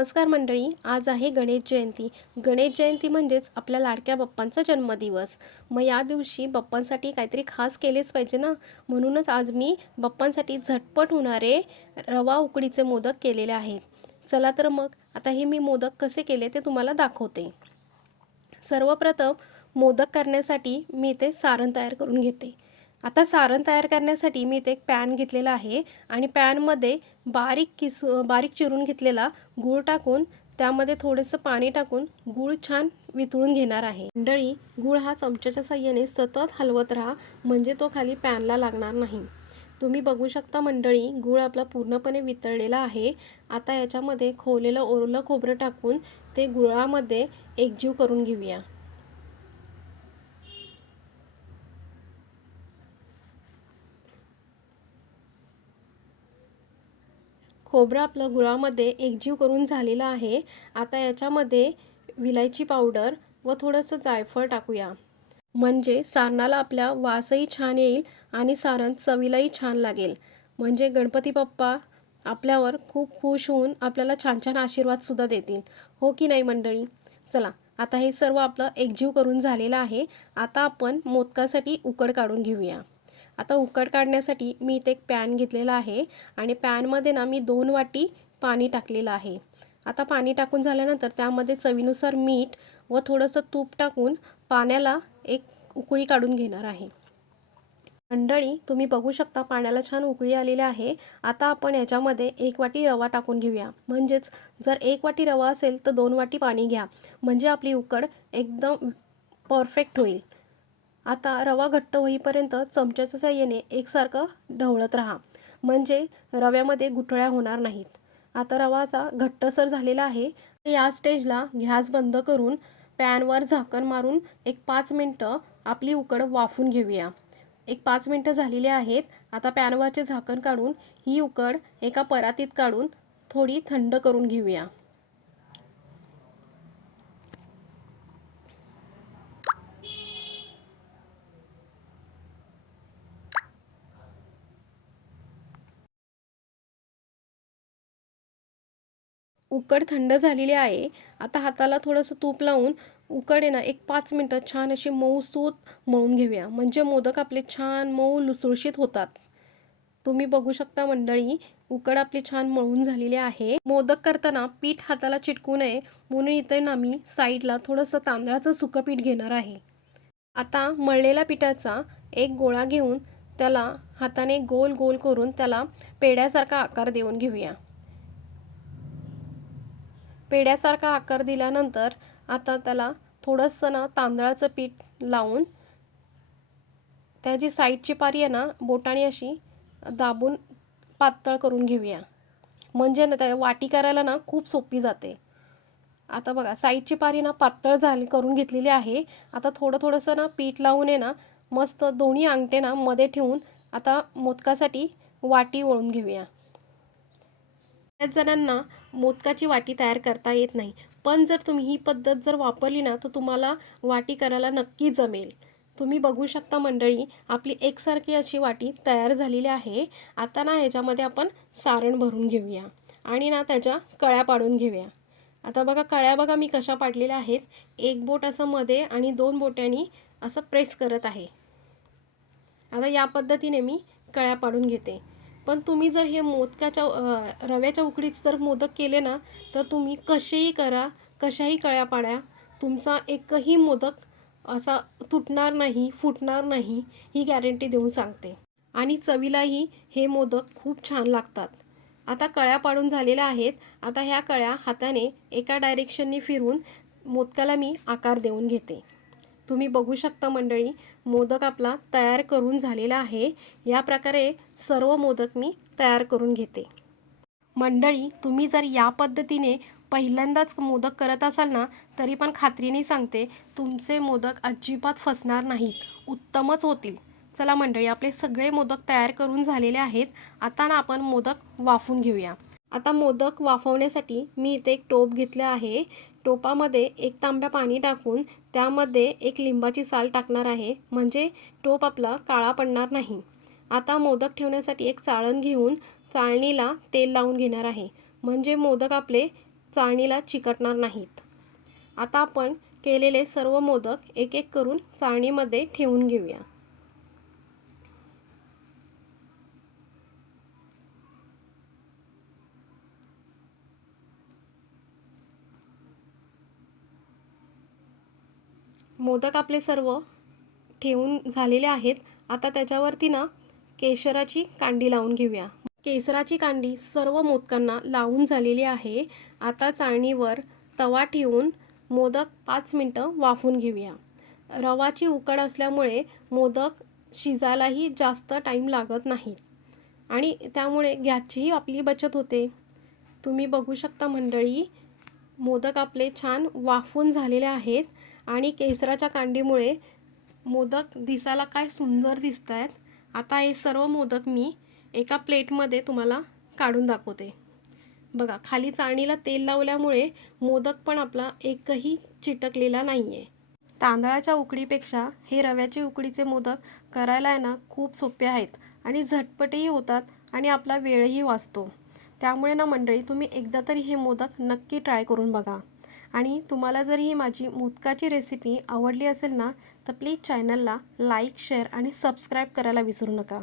नमस्कार मंडळी, आज आहे गणेश जयंती. गणेश जयंती म्हणजेच आपल्या लाडक्या बाप्पांचा जन्मदिवस. मग या दिवशी बाप्पांसाठी काहीतरी खास केलेच पाहिजे ना, म्हणूनच आज मी बाप्पांसाठी झटपट होणारे रवा उकडीचे मोदक केलेले आहेत. चला तर मग आता हे मी मोदक कसे केले ते तुम्हाला दाखवते. सर्वप्रथम मोदक करण्यासाठी मी इथे सारण तयार करून घेते. आता सारण तयार करण्यासाठी मी इथे एक पॅन घेतलेला आहे आणि पॅनमध्ये बारीक चिरून घेतलेला गूळ टाकून त्यामध्ये थोडंसं पाणी टाकून गूळ छान वितळून घेणार आहे. मंडळी, गूळ हा चमच्याच्या साहाय्याने सतत हलवत राहा, म्हणजे तो खाली पॅनला लागणार नाही. तुम्ही बघू शकता मंडळी, गूळ आपला पूर्णपणे वितळलेला आहे. आता याच्यामध्ये खोवलेलं ओलं खोबरं टाकून ते गुळामध्ये एकजीव करून घेऊया. खोबरं आपलं गुळामध्ये एकजीव करून झालेलं आहे. आता याच्यामध्ये विलायची पावडर व थोडंसं जायफळ टाकूया, म्हणजे सारणाला आपल्या वासही छान येईल आणि सारण चवीलाही छान लागेल. म्हणजे गणपती बाप्पा आपल्यावर खूप खुश होऊन आपल्याला छान छान आशीर्वादसुद्धा देतील, हो की नाही मंडळी? चला, आता हे सर्व आपलं एकजीव करून झालेलं आहे. आता आपण मोदकासाठी उकड काढून घेऊया. आता उकड काढण्यासाठी मी इथे एक पॅन घेतलेला आहे आणि पॅनमध्ये ना मी 2 वाटी पाणी टाकलेलं आहे. आता पाणी टाकून झाल्यानंतर त्यामध्ये चवीनुसार मीठ व थोडंसं तूप टाकून पाण्याला एक उकळी काढून घेणार आहे. मंडळी, तुम्ही बघू शकता पाण्याला छान उकळी आलेली आहे. आता आपण याच्यामध्ये 1 वाटी रवा टाकून घेऊया. म्हणजेच जर 1 वाटी रवा असेल तर 2 वाटी पाणी घ्या, म्हणजे आपली उकड एकदम परफेक्ट होईल. आता रवा घट्ट होईपर्यंत चमच्याच्या साहाय्याने एकसारखं ढवळत राहा, म्हणजे रव्यामध्ये गुठळ्या होणार नाहीत. आता रवा आता घट्टसर झालेला आहे. या स्टेजला गॅस बंद करून पॅनवर झाकण मारून एक 5 मिनटं आपली उकड वाफून घेऊया. एक 5 मिनटं झालेली आहेत. आता पॅनवरचे झाकण काढून ही उकड एका परातीत काढून थोडी थंड करून घेऊया. उकड थंड झालेली आहे. आता हाताला थोडंसं तूप लावून उकड आहे ना एक 5 मिनटं छान अशी मऊसूत मळून घेऊया, म्हणजे मोदक आपले छान मऊ लुसलुशीत होतात. तुम्ही बघू शकता मंडळी, उकड आपली छान मळून झालेली आहे. मोदक करताना पीठ हाताला चिटकू नये म्हणून इथे ना मी साईडला थोडंसं तांदळाचं सुकं पीठ घेणार आहे. आता मळलेल्या पिठाचा एक गोळा घेऊन त्याला हाताने गोल गोल करून त्याला पेढ्यासारखा आकार देऊन घेऊया. पेढ्यासारखा आकार दिल्यानंतर आता त्याला थोडंसं ना तांदळाचं पीठ लावून त्याची साईडची पारी आहे ना बोटाने अशी दाबून पातळ करून घेऊया, म्हणजे ना त्या वाटी करायला ना खूप सोपी जाते. आता बघा, साईडची पारी ना पातळ करून घेतलेली आहे. आता थोडंसं ना पीठ लावून आहे ना मस्त दोन्ही अंगठे ना मध्ये ठेवून आता मोदकासाठी वाटी वळून घेऊया. बऱ्याच जणांना मोदकाची वाटी तयार करता येत नाही, पण जर तुम्ही ही पद्धत जर वापरली ना तर तुम्हाला वाटी करायला नक्की जमेल. तुम्ही बघू शकता मंडळी, आपली एकसारखी अशी वाटी तयार झालेली आहे. आता ना ह्याच्यामध्ये आपण सारण भरून घेऊया आणि ना त्याच्या कळ्या पाडून घेऊया. आता बघा, कळ्या बघा मी कशा पाडलेल्या आहेत. एक बोट असं मध्ये आणि 2 बोटांनी असं प्रेस करत आहे. आता या पद्धतीने मी कळ्या पाडून घेते. पण तुम्ही जर हे रव्याच्या उकडीत जर मोदक केले ना तर तुम्ही कसेही करा, कशाही कळ्या पाड्या, तुमचा एकही मोदक असा तुटणार नाही, फुटणार नाही, ही गॅरंटी देऊन सांगते. आणि चवीलाही हे मोदक खूप छान लागतात. आता कळ्या पाडून झालेल्या आहेत. आता ह्या कळ्या हाताने एका डायरेक्शनने फिरवून मोदकाला मी आकार देऊन घेते. तुम्ही बघू शकता मंडळी, मोदक आपला तयार करून झालेला आहे. या प्रकारे सर्व मोदक मी तयार करून घेते. मंडळी, तुम्ही जर या पद्धतीने पहिल्यांदाच मोदक करत असाल ना तरी पण खात्रीने सांगते, तुमचे मोदक अजिबात फसणार नाहीत, उत्तमच होतील. चला मंडळी, आपले सगळे मोदक तयार करून झालेले आहेत. आता ना आपण मोदक वाफवून घेऊया. आता मोदक वाफवण्यासाठी मी इथे एक टोप घेतले आहे. टोपामध्ये 1 तांब्या पाणी टाकून त्यामध्ये एक लिंबाची साल टाकणार आहे, म्हणजे टोप आपला काळा पडणार नाही. आता मोदक ठेवण्यासाठी एक चाळण घेऊन चाळणीला तेल लावून घेणार आहे, म्हणजे मोदक आपले चाळणीला चिकटणार नाहीत. आता आपण केलेले सर्व मोदक एक एक करून चाळणीमध्ये ठेवून घेऊया. मोदक आपले सर्व ठेवून झालेले आहेत. आता त्याच्यावरती ना केशराची कांडी लावून घेऊया. केसराची कांडी सर्व मोदकांना लावून झालेली आहे. आता चाळणीवर तवा ठेवून मोदक 5 मिनटं वाफवून घेऊया. रवाची उकड असल्यामुळे मोदक शिजायलाही जास्त टाईम लागत नाही आणि त्यामुळे गॅसचीही आपली बचत होते. तुम्ही बघू शकता मंडळी, मोदक आपले छान वाफवून झालेले आहेत आणि केसराच्या कांडीमुळे मोदक दिसायला काय सुंदर दिसत आहेत. आता हे सर्व मोदक मी एका प्लेटमध्ये तुम्हाला काढून दाखवते. बघा, खाली चाळणीला तेल लावल्यामुळे मोदक पण आपला एकही चिटकलेला नाही आहे. तांदळाच्या उकडीपेक्षा हे रव्याचे उकडीचे मोदक करायला आहे ना खूप सोपे आहेत आणि झटपटही होतात आणि आपला वेळही वाचतो. त्यामुळे ना मंडळी, तुम्ही एकदा तरी हे मोदक नक्की ट्राय करून बघा. आणि तुम्हाला जर ही माझी मोदकाची रेसिपी आवडली असेल ना, तर प्लीज चॅनलला लाईक, शेअर आणि सबस्क्राईब करायला विसरू नका.